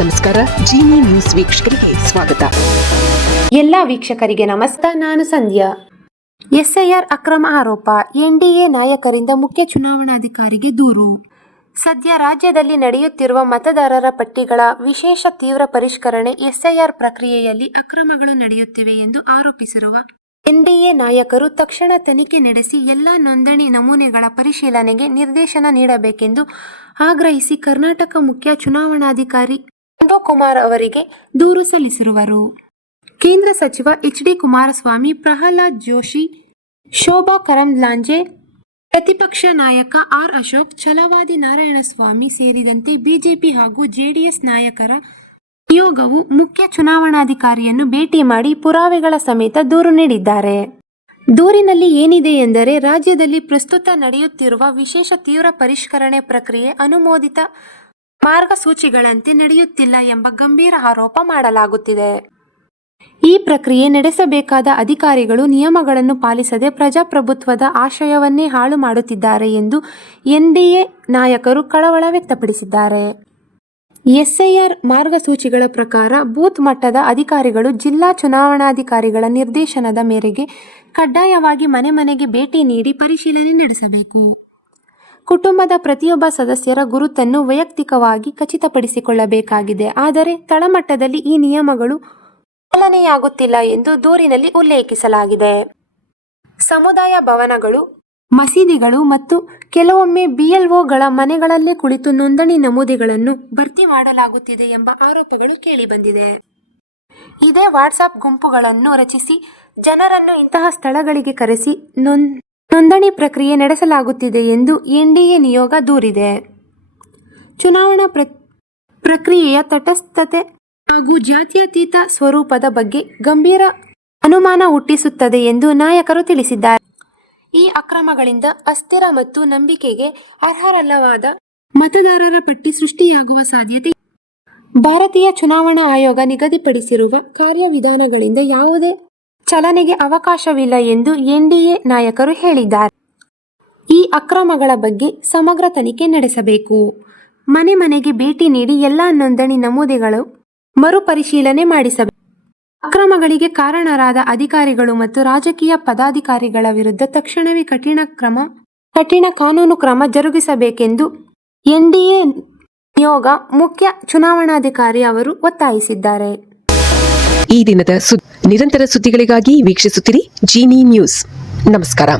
ನಮಸ್ಕಾರ. ಜಿನಿ ನ್ಯೂಸ್ ವೀಕ್ಷಕರಿಗೆ ಸ್ವಾಗತ. ಎಲ್ಲ ವೀಕ್ಷಕರಿಗೆ ನಮಸ್ಕಾರ. ನಾನು ಸಂಧ್ಯಾ. ಎಸ್ಐಆರ್ ಅಕ್ರಮ ಆರೋಪ, ಎನ್ಡಿಎ ನಾಯಕರಿಂದ ಮುಖ್ಯ ಚುನಾವಣಾಧಿಕಾರಿಗೆ ದೂರು. ಸದ್ಯ ರಾಜ್ಯದಲ್ಲಿ ನಡೆಯುತ್ತಿರುವ ಮತದಾರರ ಪಟ್ಟಿಗಳ ವಿಶೇಷ ತೀವ್ರ ಪರಿಷ್ಕರಣೆ ಎಸ್ಐಆರ್ ಪ್ರಕ್ರಿಯೆಯಲ್ಲಿ ಅಕ್ರಮಗಳು ನಡೆಯುತ್ತಿವೆ ಎಂದು ಆರೋಪಿಸಿರುವ ಎನ್ಡಿಎ ನಾಯಕರು ತಕ್ಷಣ ತನಿಖೆ ನಡೆಸಿ ಎಲ್ಲ ನೋಂದಣಿ ನಮೂನೆಗಳ ಪರಿಶೀಲನೆಗೆ ನಿರ್ದೇಶನ ನೀಡಬೇಕೆಂದು ಆಗ್ರಹಿಸಿ ಕರ್ನಾಟಕ ಮುಖ್ಯ ಚುನಾವಣಾಧಿಕಾರಿ ಸಂಜೀವ್ ಕುಮಾರ್ ಅವರಿಗೆ ದೂರು ಸಲ್ಲಿಸಿರುವರು. ಕೇಂದ್ರ ಸಚಿವ ಎಚ್.ಡಿ. ಕುಮಾರಸ್ವಾಮಿ, ಪ್ರಹ್ಲಾದ್ ಜೋಶಿ, ಶೋಭಾ ಕರಂದ್ಲಾಜೆ, ಪ್ರತಿಪಕ್ಷ ನಾಯಕ ಆರ್. ಅಶೋಕ್, ಛಲವಾದಿ ನಾರಾಯಣಸ್ವಾಮಿ ಸೇರಿದಂತೆ ಬಿಜೆಪಿ ಹಾಗೂ ಜೆಡಿಎಸ್ ನಾಯಕರ ನಿಯೋಗವು ಮುಖ್ಯ ಚುನಾವಣಾಧಿಕಾರಿಯನ್ನು ಭೇಟಿ ಮಾಡಿ ಪುರಾವೆಗಳ ಸಮೇತ ದೂರು ನೀಡಿದ್ದಾರೆ. ದೂರಿನಲ್ಲಿ ಏನಿದೆ ಎಂದರೆ, ರಾಜ್ಯದಲ್ಲಿ ಪ್ರಸ್ತುತ ನಡೆಯುತ್ತಿರುವ ವಿಶೇಷ ತೀವ್ರ ಪರಿಷ್ಕರಣೆ ಪ್ರಕ್ರಿಯೆ ಅನುಮೋದಿತ ಮಾರ್ಗಸೂಚಿಗಳಂತೆ ನಡೆಯುತ್ತಿಲ್ಲ ಎಂಬ ಗಂಭೀರ ಆರೋಪ ಮಾಡಲಾಗುತ್ತಿದೆ. ಈ ಪ್ರಕ್ರಿಯೆ ನಡೆಸಬೇಕಾದ ಅಧಿಕಾರಿಗಳು ನಿಯಮಗಳನ್ನು ಪಾಲಿಸದೆ ಪ್ರಜಾಪ್ರಭುತ್ವದ ಆಶಯವನ್ನೇ ಹಾಳು ಮಾಡುತ್ತಿದ್ದಾರೆ ಎಂದು ಎನ್ಡಿಎ ನಾಯಕರು ಕಳವಳ ವ್ಯಕ್ತಪಡಿಸಿದ್ದಾರೆ. ಎಸ್ಐಆರ್ ಮಾರ್ಗಸೂಚಿಗಳ ಪ್ರಕಾರ ಬೂತ್ ಮಟ್ಟದ ಅಧಿಕಾರಿಗಳು ಜಿಲ್ಲಾ ಚುನಾವಣಾಧಿಕಾರಿಗಳ ನಿರ್ದೇಶನದ ಮೇರೆಗೆ ಕಡ್ಡಾಯವಾಗಿ ಮನೆ ಮನೆಗೆ ಭೇಟಿ ನೀಡಿ ಪರಿಶೀಲನೆ ನಡೆಸಬೇಕು. ಕುಟುಂಬದ ಪ್ರತಿಯೊಬ್ಬ ಸದಸ್ಯರ ಗುರುತನ್ನು ವೈಯಕ್ತಿಕವಾಗಿ ಖಚಿತಪಡಿಸಿಕೊಳ್ಳಬೇಕಾಗಿದೆ. ಆದರೆ ತಳಮಟ್ಟದಲ್ಲಿ ಈ ನಿಯಮಗಳು ಪಾಲನೆಯಾಗುತ್ತಿಲ್ಲ ಎಂದು ದೂರಿನಲ್ಲಿ ಉಲ್ಲೇಖಿಸಲಾಗಿದೆ. ಸಮುದಾಯ ಭವನಗಳು, ಮಸೀದಿಗಳು ಮತ್ತು ಕೆಲವೊಮ್ಮೆ ಬಿಎಲ್ಒಗಳ ಮನೆಗಳಲ್ಲೇ ಕುಳಿತು ನೋಂದಣಿ ನಮೂನೆಗಳನ್ನು ಭರ್ತಿ ಮಾಡಲಾಗುತ್ತಿದೆ ಎಂಬ ಆರೋಪಗಳು ಕೇಳಿಬಂದಿದೆ. ಇದೇ ವಾಟ್ಸಾಪ್ ಗುಂಪುಗಳನ್ನು ರಚಿಸಿ ಜನರನ್ನು ಇಂತಹ ಸ್ಥಳಗಳಿಗೆ ಕರೆಸಿ ನೋಂದಣಿ ಪ್ರಕ್ರಿಯೆ ನಡೆಸಲಾಗುತ್ತಿದೆ ಎಂದು ಎನ್ಡಿಎ ನಿಯೋಗ ದೂರಿದೆ. ಚುನಾವಣಾ ಪ್ರಕ್ರಿಯೆಯ ತಟಸ್ಥತೆ ಹಾಗೂ ಜಾತ್ಯತೀತ ಸ್ವರೂಪದ ಬಗ್ಗೆ ಗಂಭೀರ ಅನುಮಾನ ಹುಟ್ಟಿಸುತ್ತದೆ ಎಂದು ನಾಯಕರು ತಿಳಿಸಿದ್ದಾರೆ. ಈ ಅಕ್ರಮಗಳಿಂದ ಅಸ್ಥಿರ ಮತ್ತು ನಂಬಿಕೆಗೆ ಅರ್ಹರಲ್ಲವಾದ ಮತದಾರರ ಪಟ್ಟಿ ಸೃಷ್ಟಿಯಾಗುವ ಸಾಧ್ಯತೆ. ಭಾರತೀಯ ಚುನಾವಣಾ ಆಯೋಗ ನಿಗದಿಪಡಿಸಿರುವ ಕಾರ್ಯವಿಧಾನಗಳಿಂದ ಯಾವುದೇ ಚಲನೆಗೆ ಅವಕಾಶವಿಲ್ಲ ಎಂದು ಎನ್ಡಿಎ ನಾಯಕರು ಹೇಳಿದ್ದಾರೆ. ಈ ಅಕ್ರಮಗಳ ಬಗ್ಗೆ ಸಮಗ್ರ ತನಿಖೆ ನಡೆಸಬೇಕು. ಮನೆ ಮನೆಗೆ ಭೇಟಿ ನೀಡಿ ಎಲ್ಲ ನೋಂದಣಿ ನಮೂನೆಗಳು ಮರುಪರಿಶೀಲನೆ ಮಾಡಿಸಬೇಕು. ಅಕ್ರಮಗಳಿಗೆ ಕಾರಣರಾದ ಅಧಿಕಾರಿಗಳು ಮತ್ತು ರಾಜಕೀಯ ಪದಾಧಿಕಾರಿಗಳ ವಿರುದ್ಧ ತಕ್ಷಣವೇ ಕಠಿಣ ಕಾನೂನು ಕ್ರಮ ಜರುಗಿಸಬೇಕೆಂದು ಎನ್ಡಿಎ ನಿಯೋಗ ಮುಖ್ಯ ಚುನಾವಣಾಧಿಕಾರಿ ಅವರು ಒತ್ತಾಯಿಸಿದ್ದಾರೆ. ಈ ದಿನದ ನಿರಂತರ ಸುದ್ದಿಗಳಿಗಾಗಿ ವೀಕ್ಷಿಸುತ್ತಿರಿ ಜಿನಿ ನ್ಯೂಸ್. ನಮಸ್ಕಾರ.